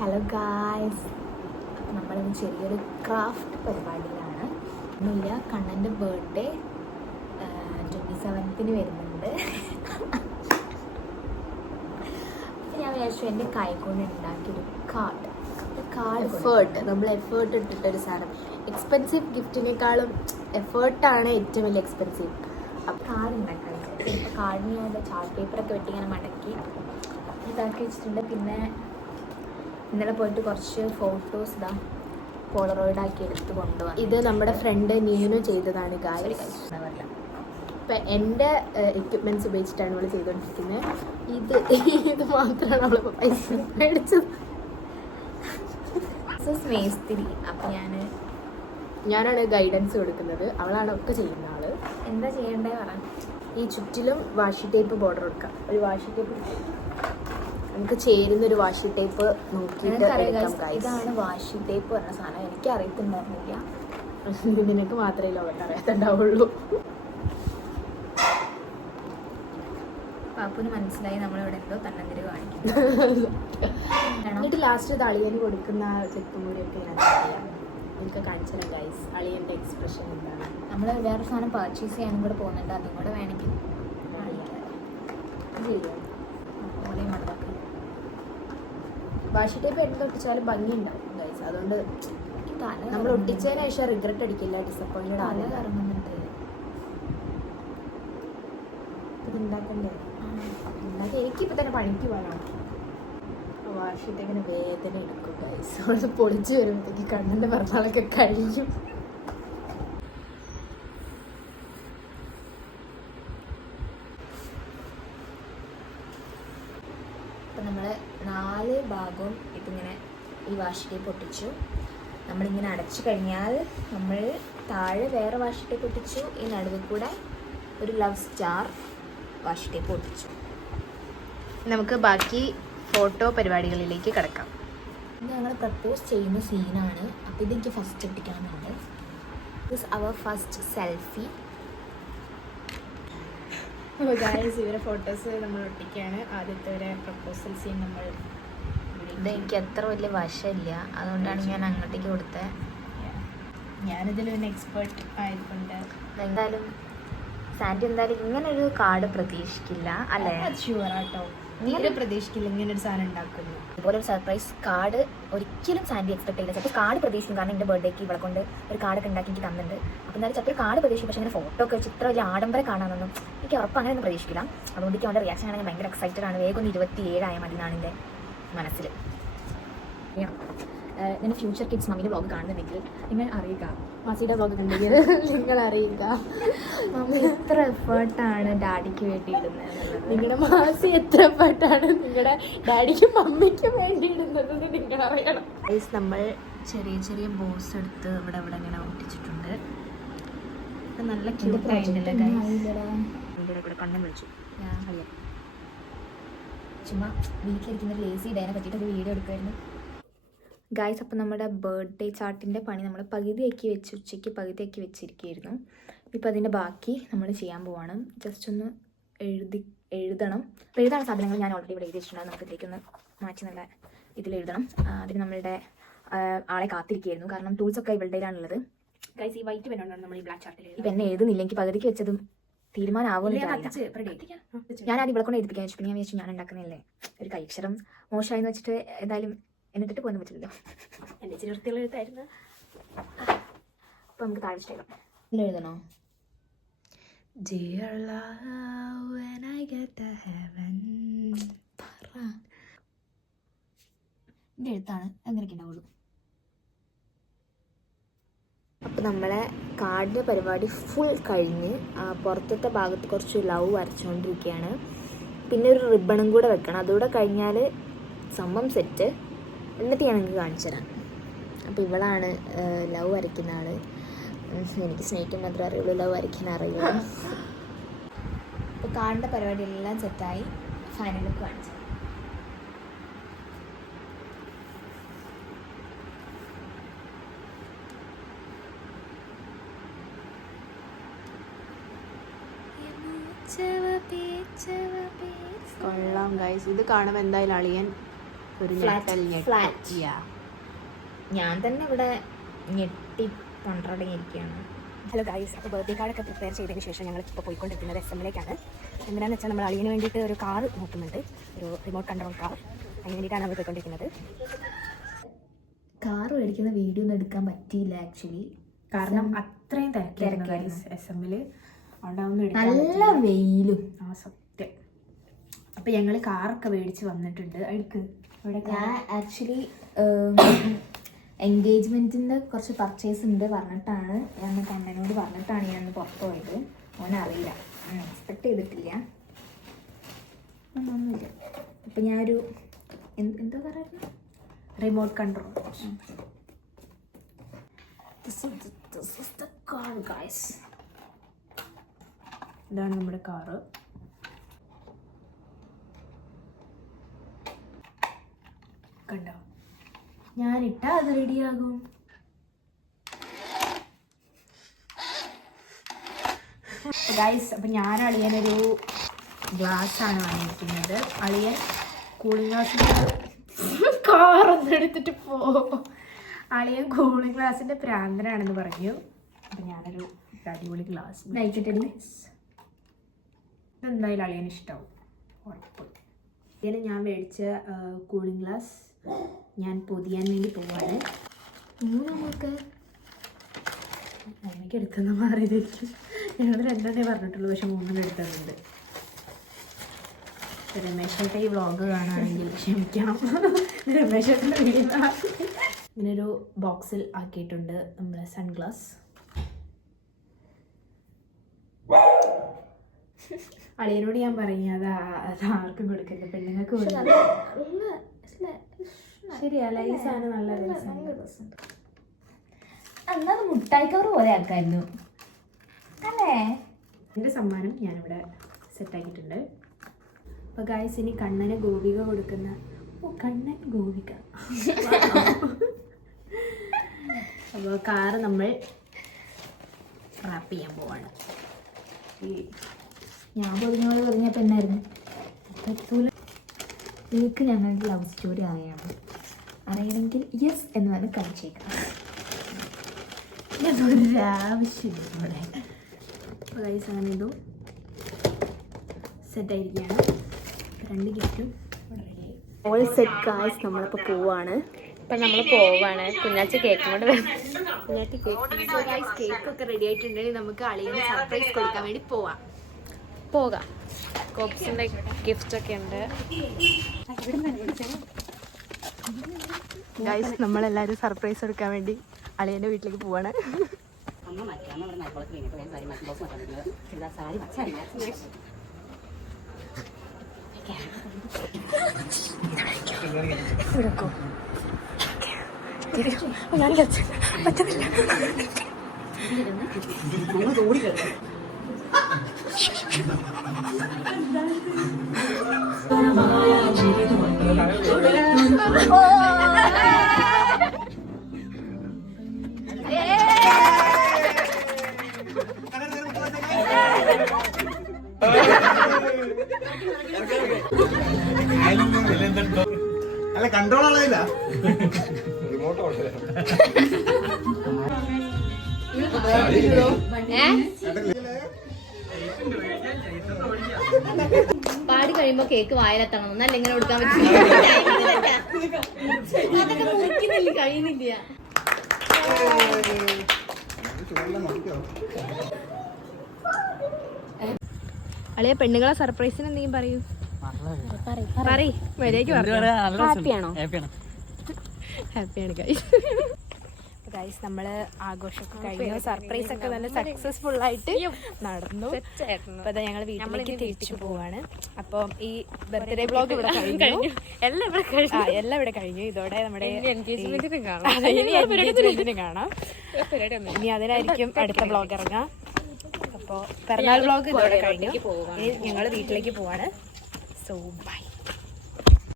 Hello guys, അപ്പോൾ നമ്മളിന്ന് ചെറിയൊരു ക്രാഫ്റ്റ് പരിപാടിയിലാണ്. ഒന്നുമില്ല, കണ്ണൻ്റെ ബർത്ത്ഡേ 27th വരുന്നുണ്ട്. ഞാൻ വിചാരിച്ചു എൻ്റെ കൈ കൊണ്ട് ഉണ്ടാക്കിയൊരു കാർഡ് നമ്മൾ എഫേർട്ട് ഇട്ടിട്ടൊരു സാധനം. എക്സ്പെൻസീവ് ഗിഫ്റ്റിനേക്കാളും എഫേർട്ടാണ് ഏറ്റവും വലിയ എക്സ്പെൻസീവ്. അപ്പോൾ കാർഡ് ഉണ്ടാക്കാൻ വിചാരിച്ചു. അപ്പോൾ കാർഡിന് ഞാൻ ചാർട്ട് പേപ്പറൊക്കെ വെട്ടി ഇങ്ങനെ മടക്കി ഇതാക്കി വെച്ചിട്ടുണ്ട്. പിന്നെ ഇന്നലെ പോയിട്ട് കുറച്ച് ഫോട്ടോസ് പോളറോയിഡ് ആക്കി എടുത്ത് കൊണ്ടുപോകാം. ഇത് നമ്മുടെ ഫ്രണ്ട് നീനു ചെയ്തതാണ് ഗായ്സ്. ഇപ്പം എൻ്റെ എക്യുപ്മെൻറ്റ്സ് ഉപയോഗിച്ചിട്ടാണ് നമ്മൾ ചെയ്തുകൊണ്ടിരിക്കുന്നത്. ഇത് മാത്രമാണ് അവൾ പൈസ മേടിച്ചത്. മേസ്തിരി. അപ്പം ഞാനാണ് ഗൈഡൻസ് കൊടുക്കുന്നത്, അവളാണ് ഒക്കെ ചെയ്യുന്ന ആള്. എന്താ ചെയ്യേണ്ടത് പറ. ഈ ചുറ്റിലും വാഷി ടേപ്പ് ബോർഡർ കൊടുക്കാം. ഒരു വാഷി ടേപ്പ് നമുക്ക് ചേരുന്നൊരു വാഷി ടേപ്പ് നോക്കിയിട്ട് ഇതാണ് വാഷി ടേപ്പ് പറഞ്ഞ സാധനം. എനിക്ക് അറിയത്തുണ്ടായിരുന്നില്ല. നിനക്ക് മാത്രമേ ലോകത്ത് അറിയാത്തുണ്ടാവുള്ളൂ. പാപ്പുന് മനസ്സിലായി നമ്മളിവിടെ എന്തോ തന്നതിര് കാണിക്കും. എന്നിട്ട് ലാസ്റ്റ് ഇത് അളിയന് കൊടുക്കുന്ന ചെത്തും കൂടിയൊക്കെ ഞാൻ എനിക്ക് കാണിച്ചു തരാം ഗൈസ്. അളിയൻ്റെ എക്സ്പ്രഷൻ എന്താണ്. നമ്മൾ വേറെ സാധനം പർച്ചേസ് ചെയ്യാനും കൂടെ പോകുന്നുണ്ട്. അതും കൂടെ വേണമെങ്കിൽ വാഷി ടേപ്പ് എടുത്ത് ഒട്ടിച്ചാലും ഭംഗി ഉണ്ടാവും ഗൈസ്. അതുകൊണ്ട് നമ്മൾ ഒട്ടിച്ചതിന് ശേഷം റിഗ്രറ്റ് അടിക്കില്ല, ഡിസപ്പോയിൻറ്റഡ് ആണ്. ഇത് ഉണ്ടാക്കണ്ടേ? ഉണ്ടാക്കി എനിക്കിപ്പോൾ തന്നെ പണിക്ക് പോകണം. വാഷി ടേപ്പിന് വേദന എടുക്കും ഗൈസ്. അവിടെ പൊളിച്ച് വരുമ്പോഴത്തേക്ക് കണ്ണിൻ്റെ പിറന്നാളൊക്കെ കഴിയും. അപ്പം നമ്മൾ 4 ഭാഗവും ഇതിങ്ങനെ ഈ വാഷി ടേപ്പ് ഒട്ടിച്ചു. നമ്മളിങ്ങനെ അടച്ചു കഴിഞ്ഞാൽ നമ്മൾ താഴെ വേറെ വാഷി ടേപ്പ് ഒട്ടിച്ചു. ഈ നടുവിൽ കൂടെ ഒരു ലവ് സ്റ്റാർ വാഷി ടേപ്പ് ഒട്ടിച്ചു. നമുക്ക് ബാക്കി ഫോട്ടോ പരിപാടികളിലേക്ക് കിടക്കാം. ഇത് ഞങ്ങൾ പ്രപ്പോസ് ചെയ്യുന്ന സീനാണ്. അപ്പോൾ ഇതെനിക്ക് ഫസ്റ്റ് ഒട്ടിക്കാനുണ്ട്. This our first selfie. Guys, ഇവരെ ഫോട്ടോസ് നമ്മൾ ഒട്ടിക്കുകയാണ്. ആദ്യത്തെ ഒരു പ്രപ്പോസൽ സീൻ നമ്മൾ. ഇത് എനിക്ക് അത്ര വലിയ വശമില്ല, അതുകൊണ്ടാണ് ഞാൻ അങ്ങോട്ടേക്ക് കൊടുത്തത്. ഞാനിതിൽ ഒരു എക്സ്പേർട്ട് ആയതുകൊണ്ട് എന്തായാലും സാൻഡി എന്തായാലും ഇങ്ങനൊരു കാർഡ് പ്രതീക്ഷിക്കില്ല അല്ലേ? ഷുവറാട്ടോ, നീര് പ്രതീക്ഷിക്കില്ല ഇങ്ങനൊരു സാധനം ഉണ്ടാക്കുന്നു. ഇതുപോലെ ഒരു സർപ്രൈസ് കാർഡ് ഒരിക്കലും സാൻഡി എക്സ്പെക്ട് ചെയ്യില്ല. ചിലപ്പോൾ കാർഡ് പ്രതീക്ഷിക്കും, കാരണം എൻ്റെ ബർത്ത്ഡേക്ക് ഇവളെ കൊണ്ട് ഒരു കാർഡൊക്കെ ഉണ്ടാക്കി എനിക്ക് തന്നിട്ടുണ്ട്. അപ്പോൾ എന്തായാലും ചിലപ്പോൾ കാർഡ് പ്രതീക്ഷിക്കും, പക്ഷേ അങ്ങനെ ഫോട്ടോ ഒക്കെ വെച്ച് ഇത്ര വലിയ ആഡംബരം കാണാനൊന്നും എനിക്ക് ഉറപ്പ് അങ്ങനെയൊന്നും പ്രതീക്ഷിക്കില്ല. അതുകൊണ്ട് എനിക്ക് അവൻ്റെ റിയാക്ഷൻ ആണെങ്കിൽ ഭയങ്കര എക്സൈറ്റഡ് ആണ്. വേഗം 27 ആയ മതി എന്നാണ് എൻ്റെ മനസ്സിൽ. ഞാൻ ഫ്യൂച്ചർ കിഡ്സ് മമ്മിയുടെ വ്ളോഗ് കാണുന്നുണ്ടെങ്കിൽ നിങ്ങൾ അറിയുക, മാസിയുടെ വ്ളോഗ് കണ്ടെങ്കിൽ നിങ്ങൾ അറിയുക മമ്മി എത്ര എഫേർട്ടാണ് ഡാഡിക്ക് വേണ്ടി ഇടുന്നത്. നിങ്ങളുടെ മാസി എത്ര എഫേർട്ടാണ് നിങ്ങളുടെ ഡാഡിക്കും മമ്മിക്കും വേണ്ടി ഇടുന്നത് നിങ്ങൾ അറിയണം. നമ്മൾ ചെറിയ ചെറിയ ബോസ് എടുത്ത് ഇവിടെ ഇങ്ങനെ ഒട്ടിച്ചിട്ടുണ്ട്. നല്ല ക്യൂട്ടായിട്ടുണ്ടല്ലേ കണ്ണും വിളിച്ചു. ചുമ്മാ വീട്ടിലിരിക്കുന്ന ഒരു ലേസി ഡേനെ പറ്റിയിട്ട് ഒരു വീഡിയോ എടുക്കുമായിരുന്നു ഗായ്സ്. അപ്പോൾ നമ്മുടെ ബർത്ത്ഡേ ചാർട്ടിൻ്റെ പണി നമ്മൾ പകുതിയാക്കി വെച്ച്, ഉച്ചയ്ക്ക് പകുതിയാക്കി വെച്ചിരിക്കുകയായിരുന്നു. ഇപ്പോൾ അതിൻ്റെ ബാക്കി നമ്മൾ ചെയ്യാൻ പോവാണ്. ജസ്റ്റ് ഒന്ന് എഴുതണം. അപ്പോൾ എഴുതാനുള്ള സാധനങ്ങൾ ഞാൻ ഓൾറെഡി ഇവിടെ എഴുതി വെച്ചിട്ടുണ്ടായിരുന്നു. നമുക്ക് ഇതിലേക്കൊന്ന് മാറ്റി നല്ല ഇതിലെഴുതണം. അതിന് നമ്മളുടെ ആളെ കാത്തിരിക്കുകയായിരുന്നു, കാരണം ടൂൾസൊക്കെ ഇവളുടെയിലാണുള്ളത്. ഗൈസ്, ഈ വൈറ്റ് പെണ്ണാണ് നമ്മൾ ഈ ബ്ലാക്ക് ചാർട്ടിൽ. ഈ പെണ്ണ് എഴുതുന്നില്ല, എനിക്ക് പകുതിക്ക് വെച്ചതും തീരുമാനമാവുന്നില്ല. ഞാൻ ആദ്യം ഇവിടെ കൊണ്ട് എഴുതിപ്പിക്കാൻ വെച്ചു. പിന്നെ ഞാൻ വിചാരിച്ചു ഞാൻ ഉണ്ടാക്കുന്നതല്ലേ, ഒരു കൈക്ഷരം മോശമായെന്ന് വെച്ചിട്ട് എന്തായാലും എന്നിട്ടിട്ട് പോകാൻ പറ്റില്ലല്ലോ. എൻ്റെ ചിലർത്തിയുള്ള എഴുത്തായിരുന്നു. അപ്പോൾ നമുക്ക് താഴെ ചെയ്യണം. എഴുതണോ? Dear love, when I get to heaven. എൻ്റെ എഴുത്താണ്, അങ്ങനെയൊക്കെ ഉണ്ടാവുള്ളൂ. അപ്പോൾ നമ്മളെ കാർഡിൻ്റെ പരിപാടി ഫുൾ കഴിഞ്ഞ് പുറത്തത്തെ ഭാഗത്ത് കുറച്ച് ലവ് വരച്ചുകൊണ്ടിരിക്കുകയാണ്. പിന്നെ ഒരു റിബണും കൂടെ വെക്കണം. അതുകൂടെ കഴിഞ്ഞാൽ സംഭവം സെറ്റ്. എന്നിട്ട് ഞാൻ നിങ്ങൾക്ക് കാണിച്ചു തരാം. അപ്പോൾ ഇവളാണ് ലവ് വരയ്ക്കുന്ന ആൾ. എനിക്ക് സ്നേഹിക്കാൻ മാത്രമേ അറിയുള്ളൂ, ലവ് വരയ്ക്കാൻ അറിയുള്ളൂ. അപ്പോൾ കാർഡിൻ്റെ പരിപാടി എല്ലാം സെറ്റായി. ഫൈനൽ ലുക്ക് കാണിച്ചു. കൊള്ളാം ഗൈസ്, ഇത് കാണുമ്പോൾ എന്തായാലും അളിയൻ ഒരു ഫ്ലാറ്റ്. ഞാൻ തന്നെ ഇവിടെ ഞെട്ടി പണ്ടടങ്ങിയിരിക്കുകയാണ്. ഹലോ ഗൈസ്, അപ്പോൾ ബർത്ത്ഡേ കാർഡൊക്കെ പ്രിപ്പയർ ചെയ്തതിന് ശേഷം ഞങ്ങൾ ഇപ്പോൾ പോയിക്കൊണ്ടിരിക്കുന്നത് SM-ലേക്കാണ്. എന്തിനാണെന്ന് വെച്ചാൽ നമ്മൾ അളിയന് വേണ്ടിയിട്ട് ഒരു കാർ നോക്കുന്നുണ്ട്, ഒരു റിമോട്ട് കൺട്രോൾ കാർ. അതിന് വേണ്ടിയിട്ടാണ് നമ്മൾ പോയിക്കൊണ്ടിരിക്കുന്നത്. കാർ മേടിക്കുന്ന വീഡിയോ ഒന്നും എടുക്കാൻ പറ്റിയില്ല ആക്ച്വലി, കാരണം അത്രയും തിരക്കായിരുന്നു SM-ൽ. നല്ല വെയിലും. സത്യം. അപ്പോൾ ഞങ്ങൾ കാറൊക്കെ മേടിച്ച് വന്നിട്ടുണ്ട്. അടുക്ക് ഇവിടെ ഞാൻ ആക്ച്വലി എൻഗേജ്മെൻറ്റിൻ്റെ കുറച്ച് പർച്ചേസ് ഉണ്ട് പറഞ്ഞിട്ടാണ് ഞാൻ കണ്ണനോട് പറഞ്ഞിട്ടാണ് ഞാൻ പുറത്ത് പോയത്. ഓനറിയില്ല, എക്സ്പെക്ട് ചെയ്തിട്ടില്ല ഒന്നുമില്ല. അപ്പം ഞാനൊരു എന്താ പറയുക, remote control. This is the car guys. ഇതാണ് നമ്മുടെ കാറ്. കണ്ടോ, ഞാനിട്ടാ അത് റെഡിയാകും. ഗൈസ്, അപ്പം ഞാൻ അളിയനൊരു ഗ്ലാസ്സാണ് വാങ്ങിയിരിക്കുന്നത്. അളിയൻ കൂളിംഗ് ഗ്ലാസിൻ്റെ കാറൊന്നും എടുത്തിട്ട് അളിയൻ കൂളിംഗ് ഗ്ലാസിൻ്റെ പ്രാന്തനാണെന്ന് പറഞ്ഞു. അപ്പം ഞാനൊരു അടിപൊളി ഗ്ലാസ് നയിച്ചിട്ടില്ല. ഇതെന്തായാലും അളിയന് ഇഷ്ടമാവും, ഉറപ്പ്. ഇതിന് ഞാൻ മേടിച്ച കൂളിംഗ് ഗ്ലാസ് ഞാൻ പൊതിയാൻ വേണ്ടി പോവാണ്. നമുക്ക് എനിക്ക് എടുത്തെന്ന് മാറിയതായിരിക്കും. ഞങ്ങൾ രണ്ടെണ്ണേ പറഞ്ഞിട്ടുള്ളൂ, പക്ഷെ 3 എടുത്തതുണ്ട്. രമേശേട്ട ഈ വ്ളോഗ് കാണുകയാണെങ്കിൽ ക്ഷമിക്കണം. രമേശേട്ടൻ്റെ വീഡിയോ ഇങ്ങനൊരു ബോക്സിൽ ആക്കിയിട്ടുണ്ട് നമ്മുടെ സൺഗ്ലാസ്. അളിയനോട് ഞാൻ പറഞ്ഞു അത് ആർക്കും കൊടുക്കില്ല, പെണ്ണുങ്ങൾക്ക് കൊടുക്കില്ല. ശരിയല്ല, ഈ സാധനം നല്ല രസമുണ്ട്. എന്നാൽ മുട്ടായി കവർ പോലെ ആക്കായിരുന്നു അല്ലേ? എൻ്റെ സമ്മാനം ഞാനിവിടെ സെറ്റാക്കിയിട്ടുണ്ട്. അപ്പോൾ ഗായ്സ്, ഇനി കണ്ണന് ഗോപിക കൊടുക്കുന്ന കണ്ണൻ ഗോപിക. അപ്പോൾ കാറ് നമ്മൾ റാപ്പ് ചെയ്യാൻ പോവാണ്. ഞാൻ പറഞ്ഞപ്പോൾ എന്നായിരുന്നു പറ്റൂല. എനിക്ക് ഞങ്ങളുടെ ലവ് സ്റ്റോറി അറിയണമെങ്കിൽ യെസ് എന്ന് പറഞ്ഞ് കളിച്ചേക്കാം. ഒരാവശ്യമില്ല ഇവിടെ. അപ്പോൾ ഗൈസ്, അങ്ങനെ ഇതും സെറ്റായിരിക്കുകയാണ്. 2 ഗിഫ്റ്റും റെഡിയായി. ഓൾ സെറ്റ് ഗായ്സ്, നമ്മളിപ്പോൾ പോവാണ്. കുഞ്ഞാച്ചി കേക്കും കൊണ്ട് കേക്കൊക്കെ റെഡി ആയിട്ടുണ്ടെങ്കിൽ നമുക്ക് അളിയന് സർപ്രൈസ് കൊടുക്കാൻ വേണ്ടി പോകാം. കോപ്സിൻ്റെ ഗിഫ്റ്റ് ഒക്കെ ഉണ്ട് ഗൈസ്. നമ്മളെല്ലാവരും സർപ്രൈസ് കൊടുക്കാൻ വേണ്ടി അളിയൻ്റെ വീട്ടിലേക്ക് പോവാണ്. പറ്റുന്നില്ല. അല്ല, കൺട്രോൾ ആളായില്ല. പാടി കഴിയുമ്പോ കേക്ക് വായിലെത്തണം, എന്നല്ല ഇങ്ങനെ കൊടുക്കാൻ പറ്റില്ല. അതൊക്കെ മുറിക്കുന്നില്ല, കഴിയുന്നില്ല. അളിയ പെണ്ണുങ്ങളെ സർപ്രൈസിന് എന്തെങ്കിലും പറയൂ. ഹാപ്പിയാണോ? ഹാപ്പിയാണ് ഗൈസ്. നമ്മള് ആഘോഷമൊക്കെ കഴിഞ്ഞു, സർപ്രൈസ് ഒക്കെ നല്ല സക്സസ്ഫുൾ ആയിട്ട് നടന്നു. അപ്പൊ ഞങ്ങൾ വീട്ടിലേക്ക് തിരിച്ചു പോവാണ്. അപ്പം ഈ ബർത്ത്ഡേ വ്ളോഗ് ഇവിടെ കഴിഞ്ഞു, എല്ലാം ഇവിടെ കഴിഞ്ഞു. ഇതോടെ നമ്മുടെ എൻഗേജ്മെന്റിന് കാണാം. ഇനി അതിനായിരിക്കും അടുത്ത വ്ളോഗ് ഇറങ്ങാം. അപ്പോൾ പിറന്നാൾ വ്ളോഗ് ഇതോടെ കഴിഞ്ഞു. ഇനി ഞങ്ങൾ വീട്ടിലേക്ക് പോവാണ്. So by.